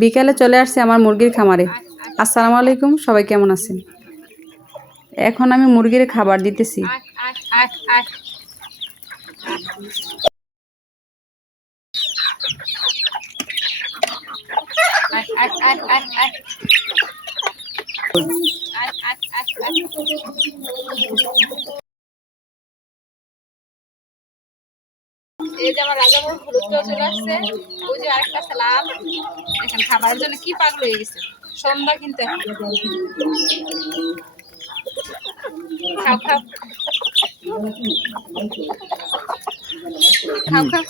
বিকালে চলে আসছে আমার মুরগির খামারে। আসসালামু আলাইকুম, সবাই কেমন আছেন? এখন আমি মুরগির খাবার দিতেছি। এই যে আমার রাজা বড় হলুদটাও চলে আসছে। ওই যে আরেকটা সালাম এখন খাবারের জন্য কি পাগল হয়ে গেছে? সন্ধ্যা কিন্তু খাও খাও। খাও খাও।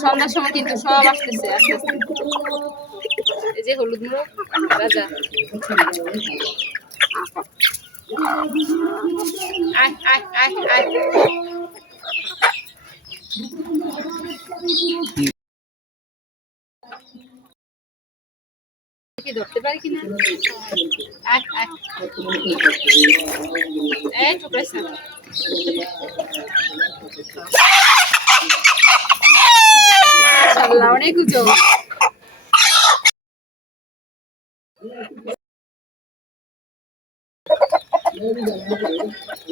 সন্ধ্যার সময় কিন্তু সব আসতেছে আস্তে আস্তে এই যে হলুদ মুখ, রাজা। আয় আয় আয়। আয় ধরতে পারি কিনা আয় আয় এই টুকরাইছ না মাশাআল্লাহ অনেক ডিম পারতেছে